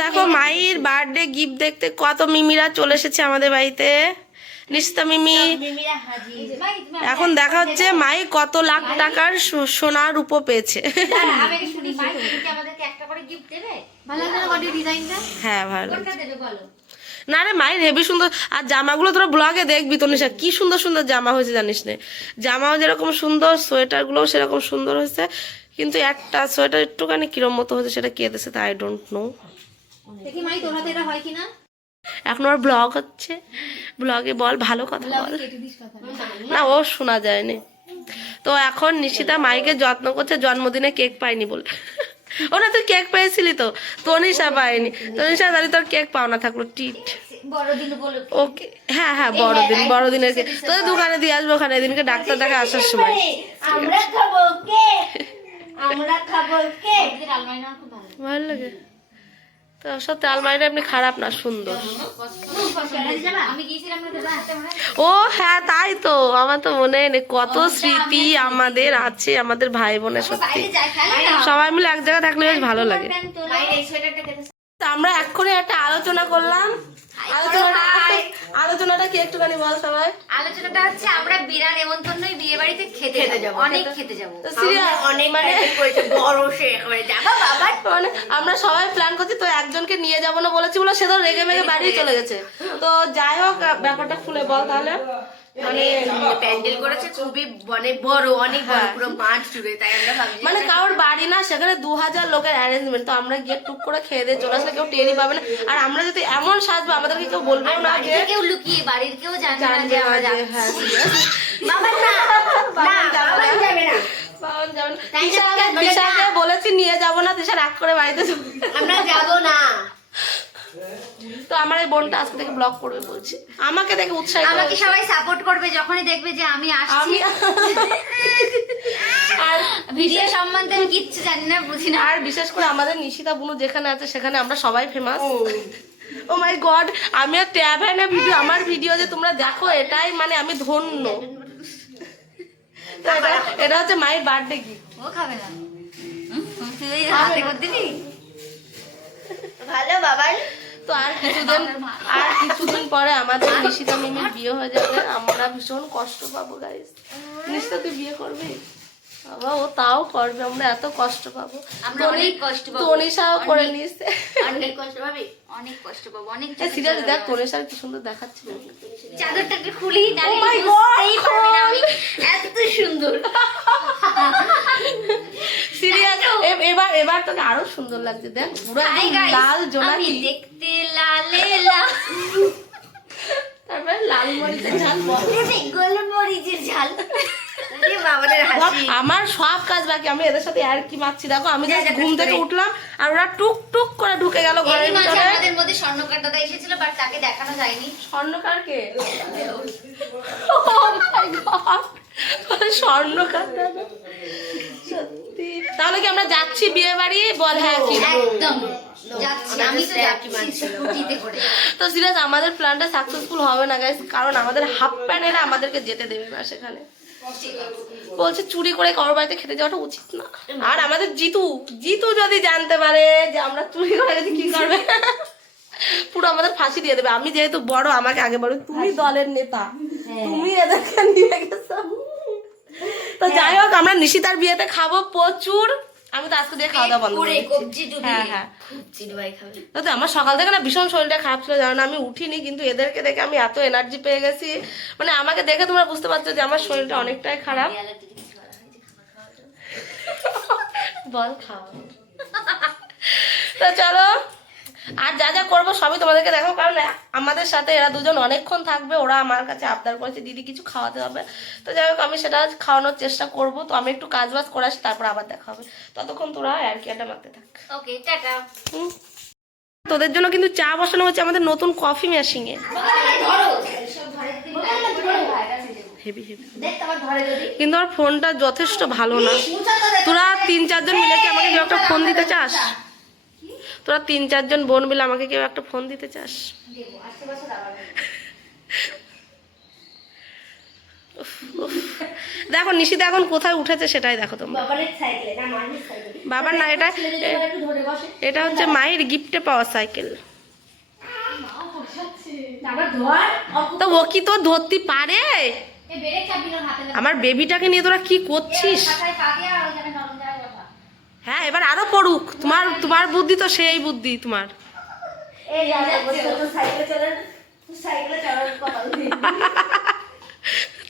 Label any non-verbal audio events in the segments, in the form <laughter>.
দেখো মায়ের birthday gift দেখতে কত মিমিরা চলে এসেছে আমাদের বাড়িতে। নিশ্চিতা মিমি। এখন দেখা হচ্ছে মাই কত লাখ টাকার সোনা রূপো পেয়েছে। আমি শুনি মাই তুমি কি আমাদেরকে একটা করে গিফট দেবে? ভালো করে বডি ডিজাইনটা হ্যাঁ ভালো। কোনটা না রে মায়ের হেভি সুন্দর আর জামাগুলো তোরা ব্লগে দেখবি তো নিশা কি সুন্দর সুন্দর জামা হয়েছে জানিস না। জামাও যেরকম সুন্দর সোয়েটারগুলোও সেরকম সুন্দর হয়েছে। কিন্তু একটা সোয়েটার একটুখানি কিরম মতো হয়েছে সেটা কে দিয়েছে তা আই ডোন্ট নো দেখি মাই তোর হাতে এটা হয় কিনা? এখন ওর ব্লগ হচ্ছে। ব্লগে বল ভালো কথা বল। না ও শোনা যায়নি। তো এখন নিশিতা মাইকে যত্ন করছে জন্মদিনে কেক পাইনি বলে। ও না তুই কেক পেয়েছিলি তো। তনিশা পাইনি তনিশা তাহলে তোর কেক পাওনা থাকল টিট। ওকে হ্যাঁ হ্যাঁ বড়দিন বড়দিনের কেক। তোদের দোকানে দিয়ে আসব ওখানে এদিনকে ডাক্তার দেখা আসার সময়। আমরা খাব কে আমরা খাব কে আলমারিটা আমার খুব ভালো। ভালো লাগে। তো সত্যি আলমারিটা এমনি খারাপ না, সুন্দর? ও হ্যাঁ তাই তো। আমার তো মনে নেই, কত স্মৃতি আমাদের আছে, আমাদের ভাই বোনের সত্যি। সবাই মিলে এক জায়গায় থাকলে বেশ ভালো লাগে। আমরা এক্ষুনি একটা আলোচনা করলাম। আলোচনাটা কি একটুখানি বল সবাই? আলোচনাটা হচ্ছে আমরা নেমন্তন্নই বিয়ে বাড়িতে খেতে যাব অনেক খেতে যাব। তো সিরিয়াস অনেক মানে বড় সে হয়ে যাব বাবা। মানে আমরা সবাই প্ল্যান করছি তো একজনকে নিয়ে যাব না বলেছি বলে সে তো রেগে মেগে বাড়ি চলে গেছে। তো যাই হোক ব্যাপারটা খুলে বল তাহলে। মানে প্যান্ডেল করেছে খুবই মানে বড় অনেক বড় পুরো মাঠ জুড়ে তাই আমরা ভাবছি মানে কারোর বাড়ি না সেখানে দু হাজার লোকের অ্যারেঞ্জমেন্ট তো আমরা গিয়ে টুক করে খেয়ে দিয়ে চলে আসলে কেউ পাবে না। আর আমরা যদি এমন সাজবো আমাদেরকে কেউ বলব না কেউ লুকিয়ে বাড়ির কেউ জানবে না যে আমরা যাচ্ছি। হ্যাঁ, <laughs> বাবা না বাবা যাবে না। বলেছি নিয়ে যাব না তিশা রাগ করে বাড়িতে আমরা যাব না। তো আমার এই বোনটা আজকে থেকে ব্লগ করবে বলছি। আমাকে দেখে উৎসাহিত আমাকে সবাই সাপোর্ট করবে যখনই দেখবে যে আমি আসছি। আমি <laughs> আর ভিডিও সম্বন্ধে আমি কিচ্ছু জানি না বুঝি না। আর বিশেষ করে আমাদের নিশিতা বুনু যেখানে আছে সেখানে আমরা সবাই ফেমাস ও। মাই গড আমি আর ট্যাব হ্যাঁ না ভিডিও আমার ভিডিও যে তোমরা দেখো এটাই মানে আমি ধন্য। তো এটা- হচ্ছে মাই বার্থডে গিফট ও খাবে না। ভালো বাবার তো আর কিছুদিন আর কিছুদিন পরে আমাদের নিশিতা মিমির বিয়ে হয়ে যাবে। আমরা ভীষণ কষ্ট পাবো গাইস নিশিতা তুই বিয়ে করবি? বাবা ও তাও করবে আমরা এত কষ্ট পাবো। আমরা অনেক কষ্ট পাবো। করে অনেক কষ্ট পাবি অনেক কষ্ট পাবো অনেক সিরিয়াস দেখ কি সুন্দর দেখাচ্ছে চাদরটাকে খুলি Oh এত সুন্দর। <laughs> <laughs> সিরিয়াস এবার এবার তোকে আরও সুন্দর লাগছে দেখ। পুরো লাল আমি দেখতে লালে লাল। তারপরে লাল মরিচের ঝাল বল। গোলমরিচের ঝাল। আমার সব কাজ বাকি আমি এদের সাথে আর কি মারছি দেখো আমি ঘুম থেকে উঠলাম আর ওরা টুক টুক করে ঢুকে গেল ঘরের ভিতরে। আমাদের মধ্যে স্বর্ণকার দাদা এসেছিল বাট তাকে দেখানো যায়নি। স্বর্ণকার কে? Oh স্বর্ণকার দাদা। তাহলে কি আমরা যাচ্ছি বিয়ে বাড়ি? বল হ্যাঁ কি? একদম। তো সিরিয়াস আমাদের প্ল্যানটা সাকসেসফুল হবে না গাইস কারণ আমাদের হাফ প্যানেরা আমাদেরকে যেতে দেবে না সেখানে। বলছে চুরি করে কারোর বাড়িতে খেতে যাওয়াটা উচিত না। আর আমাদের জিতু জিতু যদি জানতে পারে যে আমরা চুরি করে গেছি কি করবে? পুরো আমাদের ফাঁসি দিয়ে দেবে। আমি যেহেতু বড় আমাকে আগে বলো তুমি দলের নেতা। তুমি এদেরকে নিয়ে গেছো? তো যাই হোক আমরা নিশিতার বিয়েতে খাব প্রচুর। আমি তো আজকে দিয়ে খাওয়া দাওয়া বন্ধ হ্যাঁ হ্যাঁ। তো আমার সকাল থেকে না ভীষণ শরীরটা খারাপ ছিল জানো না আমি উঠিনি কিন্তু এদেরকে দেখে আমি এত এনার্জি পেয়ে গেছি। মানে আমাকে দেখে তোমরা বুঝতে পারছ যে আমার শরীরটা অনেকটাই খারাপ। বল খাও। তো চলো আর যা যা করব সবই তোমাদেরকে দেখো কারণ আমাদের সাথে এরা দুজন অনেকক্ষণ থাকবে ওরা আমার কাছে আবদার করেছে দিদি কিছু খাওয়াতে হবে। তো যাই হোক আমি সেটা খাওয়ানোর চেষ্টা করব। তো আমি একটু কাজ বাজ করে আসি তারপর আবার দেখা হবে। ততক্ষণ তোরা আর কি একটা মারতে থাক। Okay tata. তোদের জন্য কিন্তু চা বসানো হচ্ছে আমাদের নতুন কফি মেশিনে। হেভি হেভি কিন্তু আমার ফোনটা যথেষ্ট ভালো না। তোরা তিন চারজন মিলে কি আমাকে একটা ফোন দিতে চাস? তোরা তিন চারজন বোন মিলে আমাকে কেউ একটা ফোন দিতে চাস। দেখো নিশিতা এখন কোথায় উঠেছে সেটাই দেখো তোমরা। বাবার না এটা এটা হচ্ছে মায়ের গিফটে পাওয়া সাইকেল। তো ও কি তো ধরতে পারে? আমার বেবিটাকে নিয়ে তোরা কি করছিস? হ্যাঁ এবার আরও পড়ুক। তোমার তোমার বুদ্ধি তো সেই বুদ্ধি তোমার। <laughs>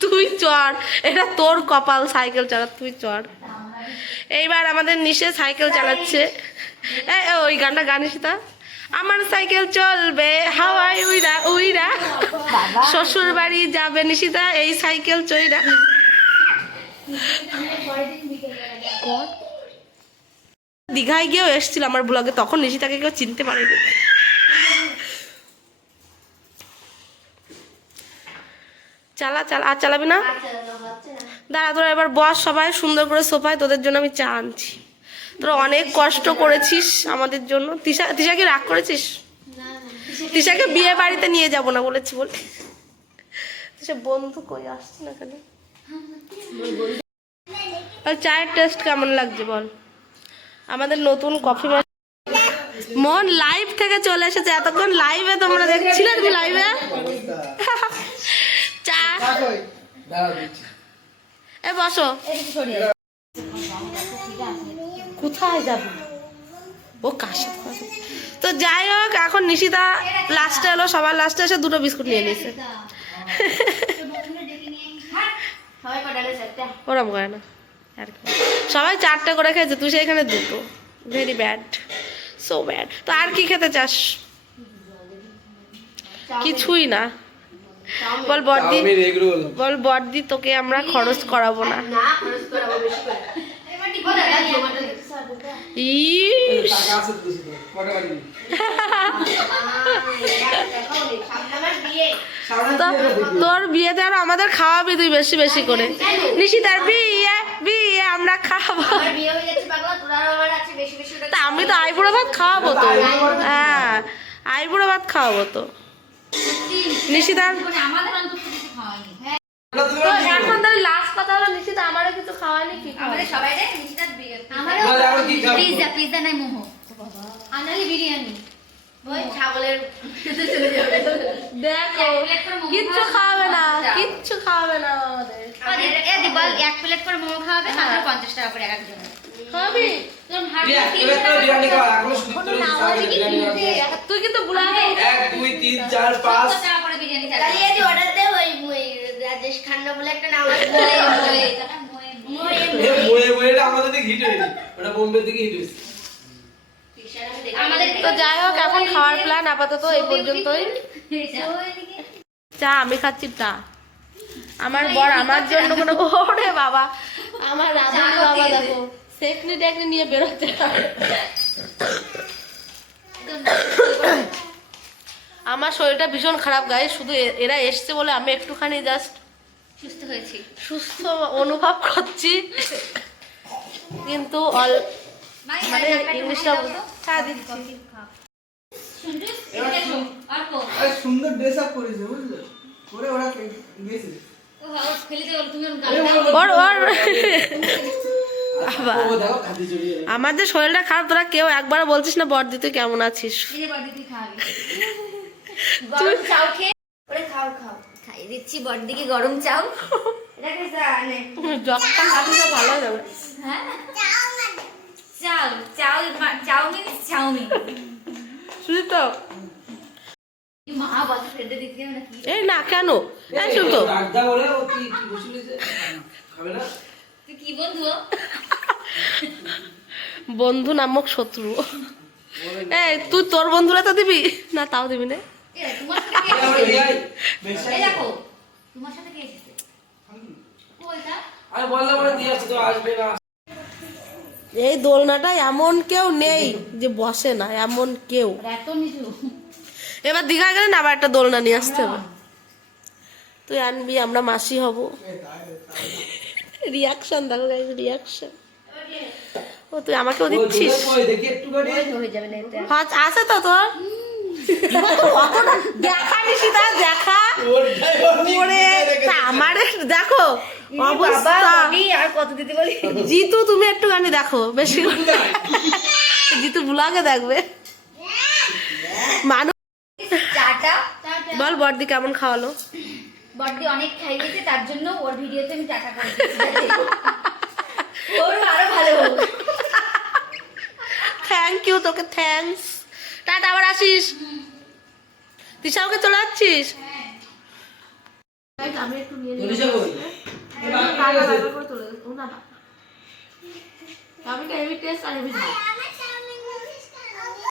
তুই চড়। এটা তোর কপাল সাইকেল চালা তুই চড়। এইবার আমাদের নিশে সাইকেল চালাচ্ছে। ওই গানটা গানিস তা। আমার সাইকেল চলবে হাওয়াই উইরা উইরা। শ্বশুর বাড়ি যাবে নিশিতা এই সাইকেল চইরা। দীঘায় গিয়েও এসেছিল আমার ব্লগে তখন নিশিতাকে কেউ চিনতে পারেনি। চালা চালা আর চালাবি না? দাঁড়া তোরা এবার বস সবাই সুন্দর করে সোফায় তোদের জন্য আমি চা আনছি। তোরা অনেক কষ্ট করেছিস আমাদের জন্য। তিশা তিশাকে রাগ করেছিস? তিশাকে বিয়ে বাড়িতে নিয়ে যাব না বলেছি বলে। তিশা বন্ধু কই? আসছে না কেন? আর চায়ের টেস্ট কেমন লাগছে বল? আমাদের নতুন কফি মন লাইভ থেকে চলে এসেছে। এতক্ষণ লাইভে তোমরা দেখছিলে তুমি লাইভে চা। এ বসো। কোথায় যাবে? ও কার বলছে? তো যাই হোক এখন নিশিতা লাস্টে এলো সবার লাস্টে এসে দুটো বিস্কুট নিয়ে নিয়েছে। ওরম করে না। আর কি। সবাই চারটে করে খেয়েছে তুই সেখানে দুটো। ভেরি ব্যাড সো ব্যাড তো আর কি খেতে চাস? কিছুই না। বল বড়দি বল বড়দি তোকে আমরা খরচ করাবো না। তোর বিয়েতে আর আমাদের খাওয়াবি তুই বেশি বেশি করে। নিশিতার বিয়ে বিয়ে আমরা খাব। হয়ে তা আমি তো আইবুড়ো ভাত খাওয়াবো তো। হ্যাঁ আইবুড়ো ভাত খাওয়াবো তো। নিশিতার তো এখন তাহলে লাস্ট কথা হলো নিশিতা আমারও কিছু খাওয়ানি কি আমাদের সবাই রে পিজা পিজা নাই মোমো। আনালি বিরিয়ানি। কিচ্ছু খাওয়াবে না কিচ্ছু খাওয়াবে না আমাদের। এ দিবল এক প্লেট করে মোমো খাওয়াবে মাত্র পঞ্চাশ টাকা করে এক একজন খাবি। তুই কিন্তু বুড়াবে এক দুই তিন চার পাঁচ। টাকা করে বিরিয়ানি তাহলে এই অর্ডার দে ওই ওই রাজেশ খান্না বলে একটা নাম আছে। এ বয়ে আমাদের দিকে হিট হয়নি ওটা বোম্বে থেকে হিট হয়েছে। তো যাই হোক এখন খাওয়ার প্ল্যান আপাতত এই পর্যন্তই। চা আমি খাচ্ছি চা। আমার বর আমার জন্য কোনো ওরে বাবা আমার রাধুর বাবা দেখো সেকনি টেকনি নিয়ে বেরোচ্ছে আমার শরীরটা ভীষণ খারাপ গায়ে শুধু এরা এসছে বলে আমি একটুখানি জাস্ট সুস্থ হয়েছি সুস্থ অনুভব করছি কিন্তু অল মানে ইংলিশটা হ্যাঁ দিচ্ছি আরে সুন্দর ড্রেস আপ করেছে বুঝলে ওরা গেছে ওর ওর। বাবা। আমাদের শরীরটা খারাপ তোরা কেউ একবার বলছিস না বড়দি তুই কেমন আছিস? <laughs> দিচ্ছি বড়দিকে গরম চাও। ভালো যাবে হ্যাঁ? চাও চাও চাউমিন চাউমিন। শুধু তো? এই না কেন? এই শুধু তো। বন্ধু? বন্ধু নামক শত্রু। এই তুই তোর বন্ধুরা তো দিবি? না তাও দিবি না। এ, তোমার সাথে কে এই দোলনাটা এমন কেউ নেই যে বসে না এমন কেউ। এত নিচু এবার দীঘায় গেলে না আবার একটা দোলনা নিয়ে আসতে হবে। তুই আনবি আমরা মাসি হব। রিয়াকশন দেখো গাইজ রিয়াকশন ও তুই আমাকেও ও দিচ্ছিস একটু হয়ে আছে তো তোর। দেখা নিশিতা দেখা। ওরে আমার দেখো অবস্থা। আর কত দিতে বলি জিতু তুমি একটুখানি দেখো বেশি জিতু ব্লগে দেখবে। মানুষ বল বর্দি কেমন খাওয়ালো বড্ডি অনেক খাই দিয়েছে তার জন্য ওর ভিডিওতে আমি টাকা করে। ওর আরও ভালো হোক থ্যাংক ইউ তোকে থ্যাঙ্কস টাটা আবার আসিস তিশাওকে চলে যাচ্ছিস আমি একটু নিয়ে গেছে। আমি টেস্ট আর